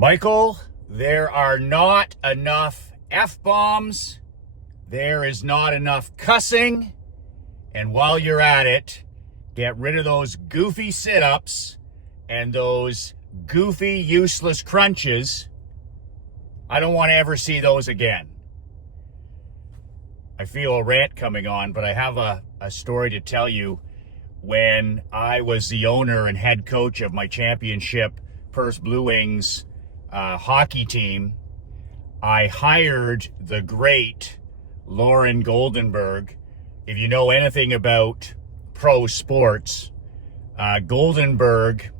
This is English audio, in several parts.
Michael, there are not enough F-bombs. There is not enough cussing. And while you're at it, get rid of those goofy sit-ups and those goofy, useless crunches. I don't want to ever see those again. I feel a rant coming on, but I have a story to tell you. When I was the owner and head coach of my championship Perth Blue Wings hockey team, I hired the great Lauren Goldenberg. If you know anything about pro sports, Goldenberg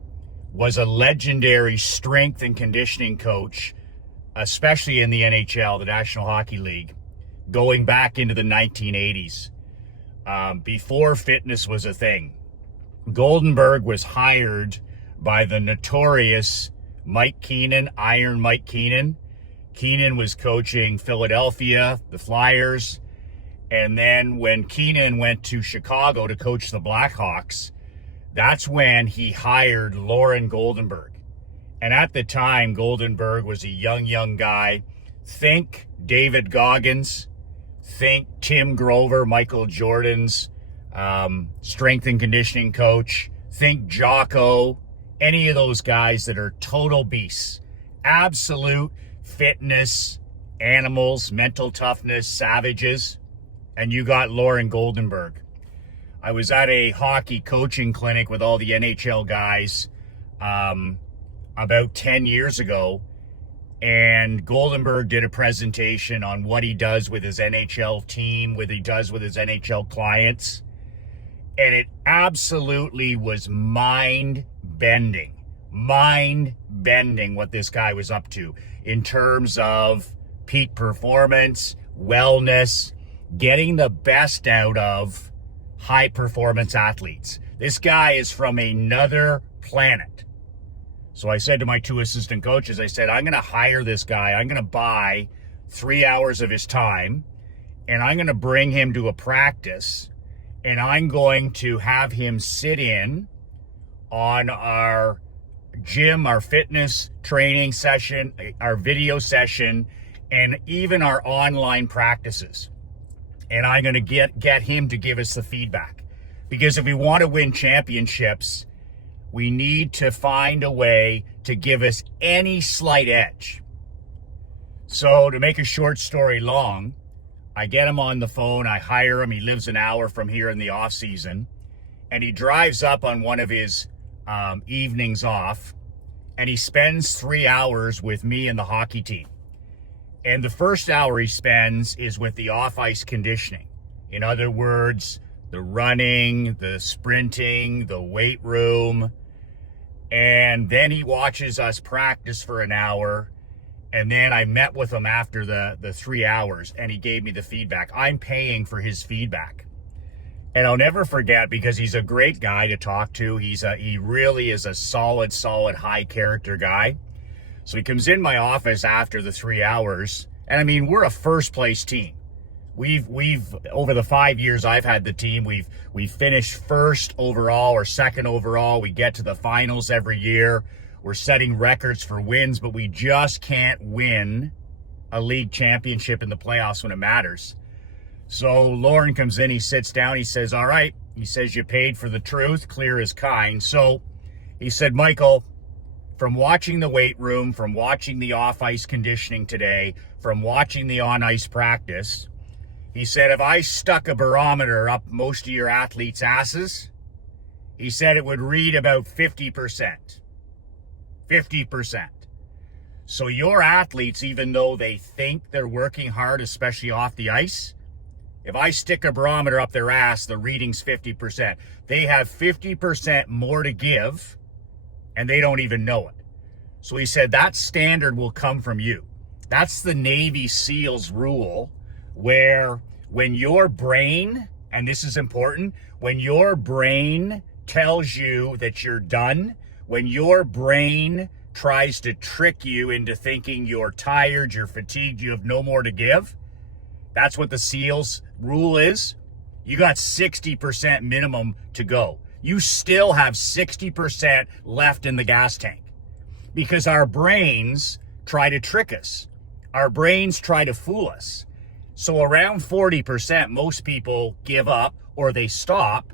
was a legendary strength and conditioning coach, especially in the NHL, the National Hockey League, going back into the 1980s, before fitness was a thing. Goldenberg was hired by the notorious Mike Keenan, Iron Mike Keenan. Keenan was coaching Philadelphia, the Flyers. And then when Keenan went to Chicago to coach the Blackhawks, that's when he hired Lauren Goldenberg. And at the time, Goldenberg was a young guy. Think David Goggins. Think Tim Grover, Michael Jordan's strength and conditioning coach. Think Jocko. Any of those guys that are total beasts. Absolute fitness animals, mental toughness, savages. And you got Lauren Goldenberg. I was at a hockey coaching clinic with all the NHL guys about 10 years ago. And Goldenberg did a presentation on what he does with his NHL team, what he does with his NHL clients. And it absolutely was mind-bending what this guy was up to in terms of peak performance, wellness, getting the best out of high-performance athletes. This guy is from another planet. So I said to my two assistant coaches, I said, I'm going to hire this guy. I'm going to buy 3 hours of his time, and I'm going to bring him to a practice, and I'm going to have him sit in on our gym, our fitness training session, our video session, and even our online practices. And I'm going to get him to give us the feedback. Because if we want to win championships, we need to find a way to give us any slight edge. So to make a short story long, I get him on the phone, I hire him, he lives an hour from here in the off season, and he drives up on one of his evenings off, and he spends 3 hours with me and the hockey team. And the first hour he spends is with the off-ice conditioning. In other words, the running, the sprinting, the weight room. And then he watches us practice for an hour. And then I met with him after the 3 hours, and he gave me the feedback. I'm paying for his feedback. And I'll never forget, because he's a great guy to talk to. He really is a solid, high character guy. So he comes in my office after the 3 hours, and I mean, we're a first place team. We've over the 5 years I've had the team, we've finished first overall or second overall. We get to the finals every year. We're setting records for wins, but we just can't win a league championship in the playoffs when it matters. So Lauren comes in, he sits down, he says, all right, he says, you paid for the truth, clear as kind. So he said, Michael, from watching the weight room, from watching the off-ice conditioning today, from watching the on-ice practice, he said, if I stuck a barometer up most of your athletes' asses, he said it would read about 50%. 50%. So your athletes, even though they think they're working hard, especially off the ice, if I stick a barometer up their ass, the reading's 50%. They have 50% more to give, and they don't even know it. So he said that standard will come from you. That's the Navy SEALs rule, where when your brain, and this is important, when your brain tells you that you're done, when your brain tries to trick you into thinking you're tired, you're fatigued, you have no more to give, that's what the SEALs rule is. You got 60% minimum to go. You still have 60% left in the gas tank. because our brains try to trick us. Our brains try to fool us. So around 40%, most people give up or they stop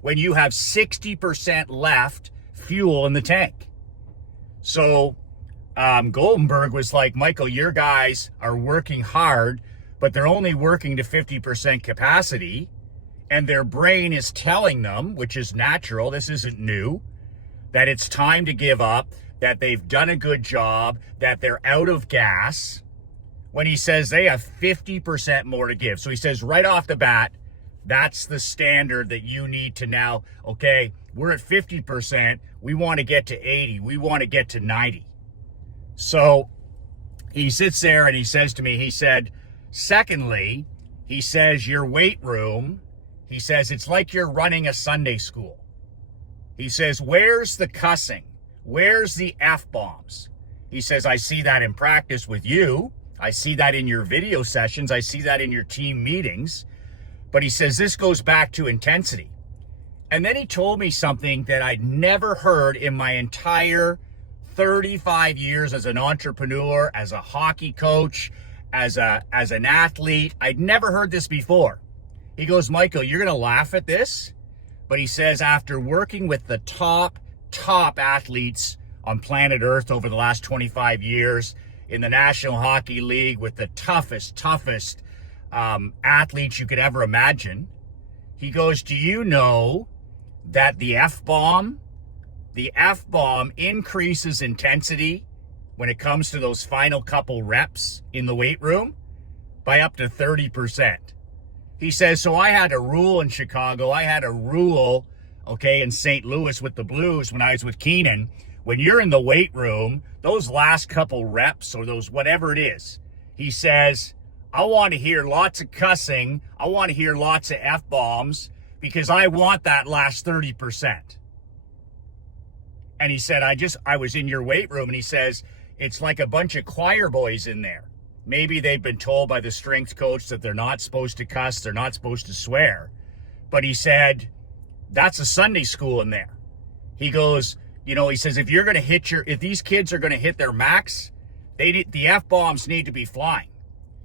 when you have 60% left fuel in the tank. So Goldenberg was like, Michael, your guys are working hard, but they're only working to 50% capacity, and their brain is telling them, which is natural, this isn't new, that it's time to give up, that they've done a good job, that they're out of gas, when he says they have 50% more to give. So he says right off the bat, that's the standard that you need to now, okay, we're at 50%, we want to get to 80, we want to get to 90. So he sits there and he says to me, he said, secondly, he says, your weight room, he says, it's like you're running a Sunday school. He says, where's the cussing? Where's the F-bombs? He says, I see that in practice with you. I see that in your video sessions. I see that in your team meetings. But he says, this goes back to intensity. And then he told me something that I'd never heard in my entire 35 years as an entrepreneur, as a hockey coach, as an athlete. I'd never heard this before. He goes, Michael, you're going to laugh at this. But he says, after working with the top athletes on planet Earth over the last 25 years in the National Hockey League with the toughest athletes you could ever imagine, he goes, do you know that the F-bomb increases intensity when it comes to those final couple reps in the weight room by up to 30%. He says, so I had a rule in Chicago. I had a rule, okay, in St. Louis with the Blues when I was with Keenan. When you're in the weight room, those last couple reps or those whatever it is, he says, I want to hear lots of cussing. I want to hear lots of F-bombs because I want that last 30%. And he said, I was in your weight room, and he says, it's like a bunch of choir boys in there. Maybe they've been told by the strength coach that they're not supposed to cuss, they're not supposed to swear. But he said, that's a Sunday school in there. He goes, he says, if these kids are going to hit their max, the F-bombs need to be flying.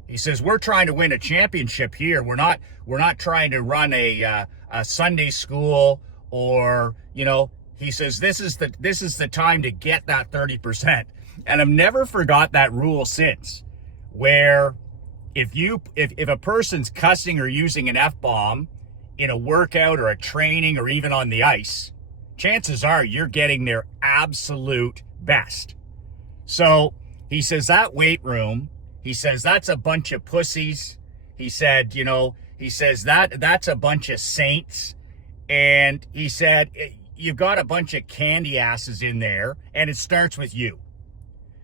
He says, we're trying to win a championship here. We're not trying to run a Sunday school or, he says, this is the time to get that 30%. And I've never forgot that rule since, where if a person's cussing or using an F-bomb in a workout or a training or even on the ice, chances are you're getting their absolute best. So he says that weight room, he says that's a bunch of pussies. He said, he says that's a bunch of saints. And he said, you've got a bunch of candy asses in there, and it starts with you.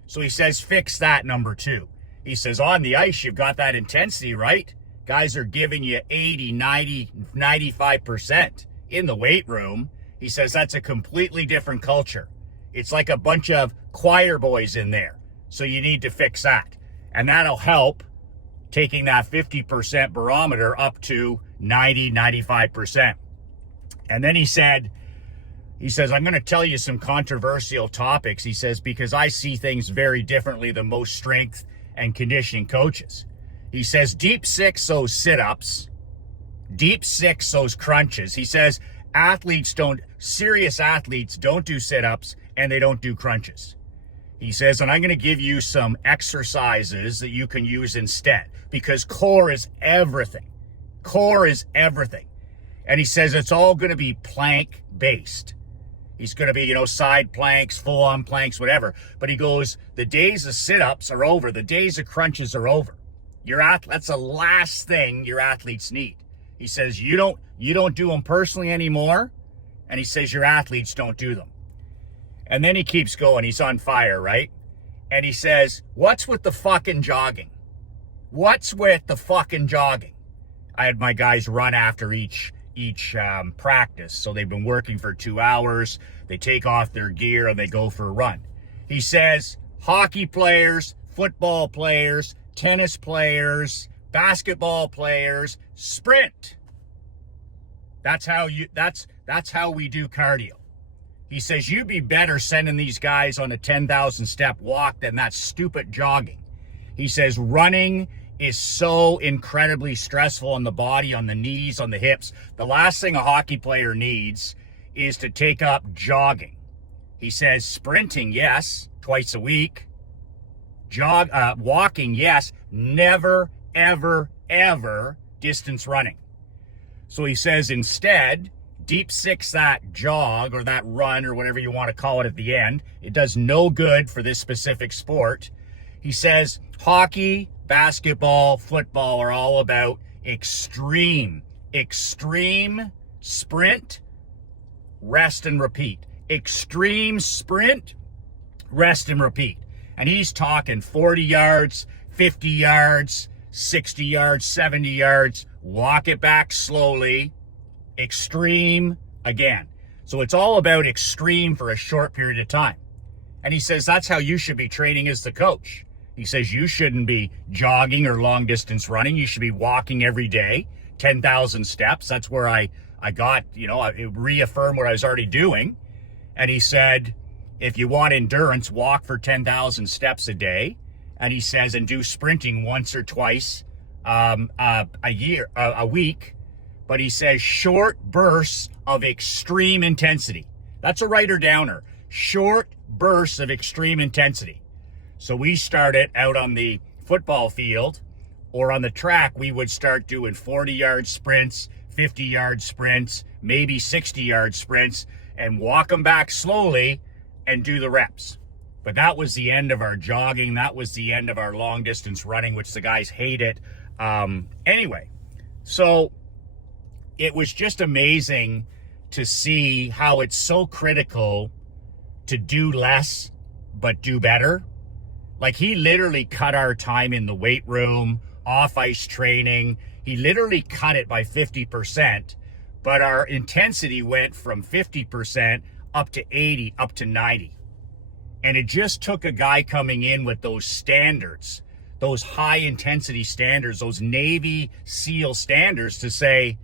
So he says, fix that, number two. He says, on the ice, you've got that intensity, right? Guys are giving you 80, 90, 95%. In the weight room, he says, that's a completely different culture. It's like a bunch of choir boys in there. So you need to fix that. And that'll help taking that 50% barometer up to 90, 95%. And then he says, I'm going to tell you some controversial topics. He says, because I see things very differently than most strength and conditioning coaches. He says, deep six those sit-ups, deep six those crunches. He says, serious athletes don't do sit-ups and they don't do crunches. He says, and I'm going to give you some exercises that you can use instead, because core is everything. Core is everything. And he says it's all going to be plank-based. He's going to be, side planks, full-on planks, whatever. But he goes, the days of sit-ups are over. The days of crunches are over. That's the last thing your athletes need. He says, you don't do them personally anymore. And he says, your athletes don't do them. And then he keeps going. He's on fire, right? And he says, what's with the fucking jogging? What's with the fucking jogging? I had my guys run after each practice. So they've been working for 2 hours. They take off their gear and they go for a run. He says, hockey players, football players, tennis players, basketball players, sprint. That's how we do cardio. He says, you'd be better sending these guys on a 10,000 step walk than that stupid jogging. He says, running is so incredibly stressful on the body, on the knees, on the hips. The last thing a hockey player needs is to take up jogging. He says, sprinting, yes, twice a week. Walking, yes, never, ever, ever distance running. So he says, instead, deep six that jog or that run or whatever you want to call it at the end. It does no good for this specific sport. He says hockey, basketball, football are all about extreme sprint, rest and repeat. Extreme sprint, rest and repeat. And he's talking 40 yards, 50 yards, 60 yards, 70 yards, walk it back slowly, extreme again. So it's all about extreme for a short period of time. And he says that's how you should be training as the coach. He says you shouldn't be jogging or long distance running. You should be walking every day, 10,000 steps. That's where I got, it reaffirmed what I was already doing. And he said, if you want endurance, walk for 10,000 steps a day. And he says, and do sprinting once or twice a week. But he says short bursts of extreme intensity. That's a writer-downer. Short bursts of extreme intensity. So we started out on the football field or on the track. We would start doing 40-yard sprints, 50-yard sprints, maybe 60-yard sprints, and walk them back slowly and do the reps. But that was the end of our jogging. That was the end of our long distance running, which the guys hated. Anyway, so it was just amazing to see how it's so critical to do less, but do better. Like he literally cut our time in the weight room, off ice training. He literally cut it by 50%, but our intensity went from 50% up to 80, up to 90. And it just took a guy coming in with those standards, those high intensity standards, those Navy SEAL standards to say,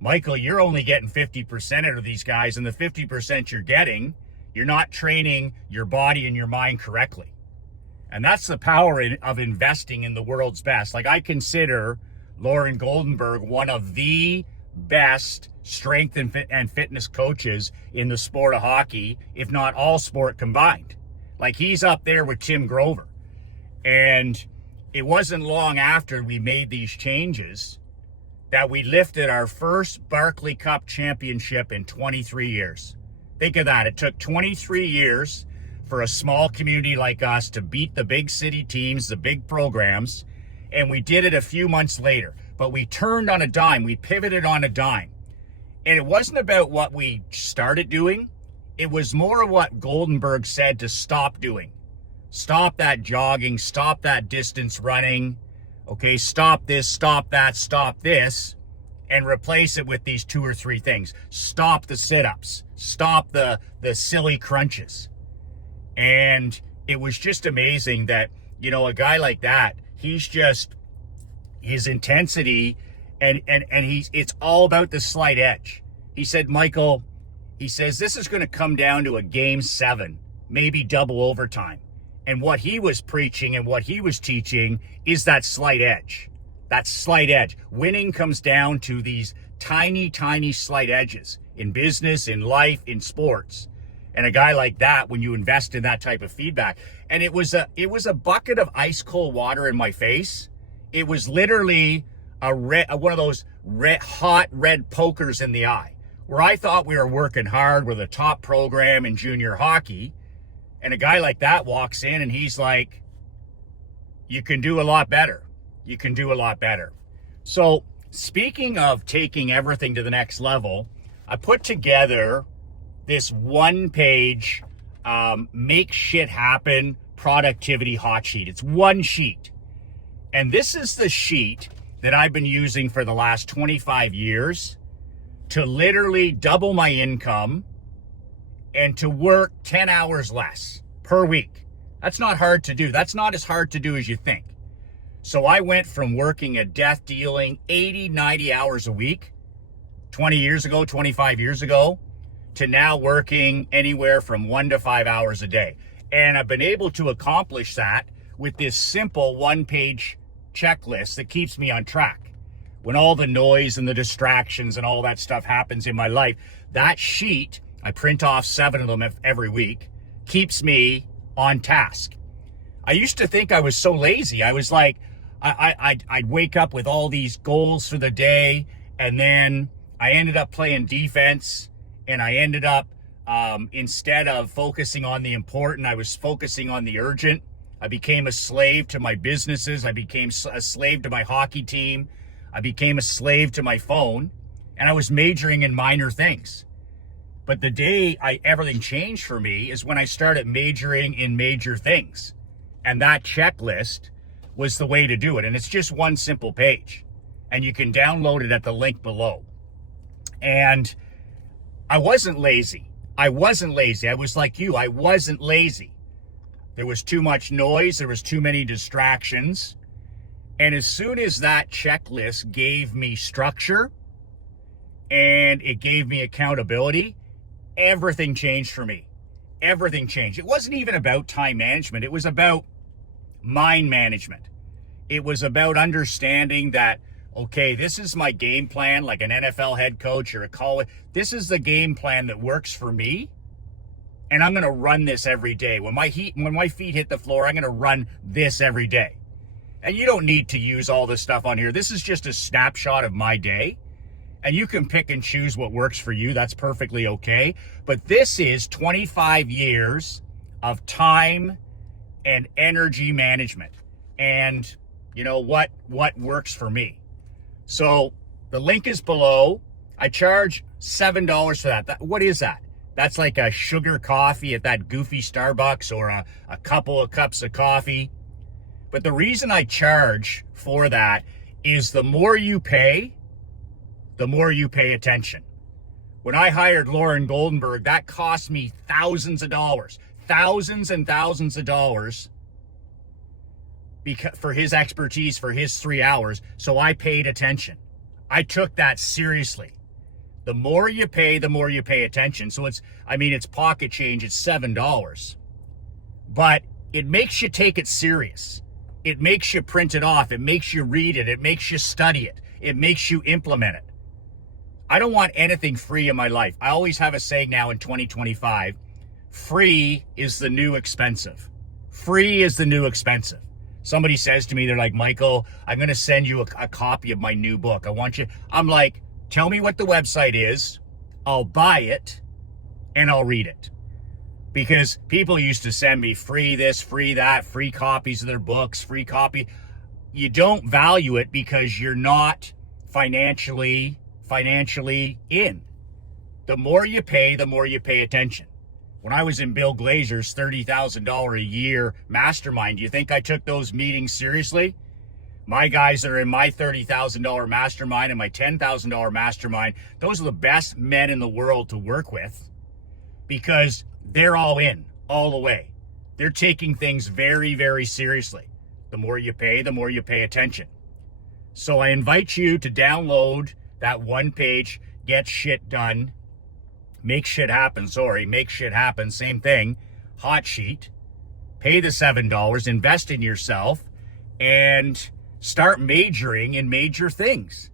Michael, you're only getting 50% out of these guys, and the 50% you're getting, you're not training your body and your mind correctly. And that's the power of investing in the world's best. Like I consider Lauren Goldenberg one of the best strength and fitness coaches in the sport of hockey, if not all sport combined. Like he's up there with Tim Grover. And it wasn't long after we made these changes that we lifted our first Barclay Cup championship in 23 years. Think of that. It took 23 years for a small community like us to beat the big city teams, the big programs, and we did it a few months later. But we turned on a dime. We pivoted on a dime. And it wasn't about what we started doing. It was more of what Goldenberg said to stop doing. Stop that jogging, stop that distance running, okay, stop this, stop that, stop this, and replace it with these 2 or 3 things. Stop the sit-ups, stop the silly crunches. And it was just amazing that, a guy like that, he's just, his intensity, and it's all about the slight edge. He said, Michael, he says, this is going to come down to a game 7, maybe double overtime. And what he was preaching and what he was teaching is that slight edge. That slight edge. Winning comes down to these tiny, tiny slight edges in business, in life, in sports. And a guy like that, when you invest in that type of feedback, and it was a bucket of ice cold water in my face. It was literally one of those hot red pokers in the eye, where I thought we were working hard with a top program in junior hockey. And a guy like that walks in and he's like, you can do a lot better. You can do a lot better. So speaking of taking everything to the next level, I put together this 1-page make shit happen productivity hot sheet. It's 1 sheet. And this is the sheet that I've been using for the last 25 years to literally double my income and to work 10 hours less per week. That's not hard to do. That's not as hard to do as you think. So I went from working a death dealing 80, 90 hours a week 20 years ago, 25 years ago, to now working anywhere from 1 to 5 hours a day. And I've been able to accomplish that with this simple one-page checklist that keeps me on track. When all the noise and the distractions and all that stuff happens in my life, that sheet, I print off 7 of them every week, keeps me on task. I used to think I was so lazy. I was like, I'd wake up with all these goals for the day, and then I ended up playing defense, and I ended up, instead of focusing on the important, I was focusing on the urgent. I became a slave to my businesses. I became a slave to my hockey team. I became a slave to my phone, and I was majoring in minor things. But the day everything changed for me is when I started majoring in major things. And that checklist was the way to do it. And it's just one simple page. And you can download it at the link below. And I wasn't lazy. I was like you. I wasn't lazy. There was too much noise. There was too many distractions. And as soon as that checklist gave me structure and it gave me accountability, everything changed for me. Everything changed. It wasn't even about time management. It was about mind management. It was about understanding that, okay, this is my game plan, like an NFL head coach or a college. This is the game plan that works for me. And I'm going to run this every day. When my feet hit the floor, I'm going to run this every day. And you don't need to use all this stuff on here. This is just a snapshot of my day. And you can pick and choose what works for you. That's perfectly okay. But this is 25 years of time and energy management. And you know what works for me. So the link is below. I charge $7 for that. What is that? That's like a sugar coffee at that goofy Starbucks, or a couple of cups of coffee. But the reason I charge for that is the more you pay, the more you pay attention. When I hired Lauren Goldenberg, that cost me thousands of dollars, thousands and thousands of dollars, because for his expertise, for his 3 hours. So I paid attention. I took that seriously. The more you pay, the more you pay attention. So it's pocket change. It's $7, but it makes you take it serious. It makes you print it off. It makes you read it. It makes you study it. It makes you implement it. I don't want anything free in my life. I always have a saying now in 2025, free is the new expensive. Free is the new expensive. Somebody says to me, they're like, Michael, I'm going to send you a copy of my new book. I'm like, tell me what the website is. I'll buy it and I'll read it. Because people used to send me free this, free that, free copies of their books, free copy. You don't value it because you're not financially in. The more you pay, the more you pay attention. When I was in Bill Glazer's $30,000 a year mastermind, do you think I took those meetings seriously? My guys that are in my $30,000 mastermind and my $10,000 mastermind, those are the best men in the world to work with, because they're all in, all the way. They're taking things very, very seriously. The more you pay, the more you pay attention. So I invite you to download that one page, Get Shit Done, Make Shit Happen, same thing, hot sheet. Pay the $7, invest in yourself, and start majoring in major things.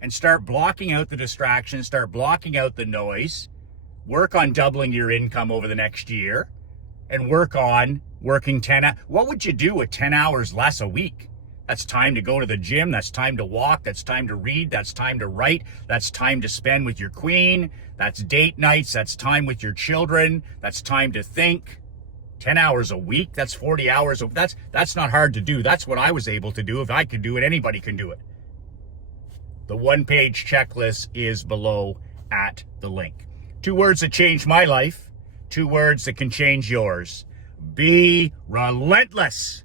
And start blocking out the distractions, start blocking out the noise. Work on doubling your income over the next year, and work on working 10 hours. What would you do with 10 hours less a week? That's time to go to the gym. That's time to walk. That's time to read. That's time to write. That's time to spend with your queen. That's date nights. That's time with your children. That's time to think. 10 hours a week. That's 40 hours. That's not hard to do. That's what I was able to do. If I could do it, anybody can do it. The one-page checklist is below at the link. 2 words that changed my life. 2 words that can change yours. Be relentless.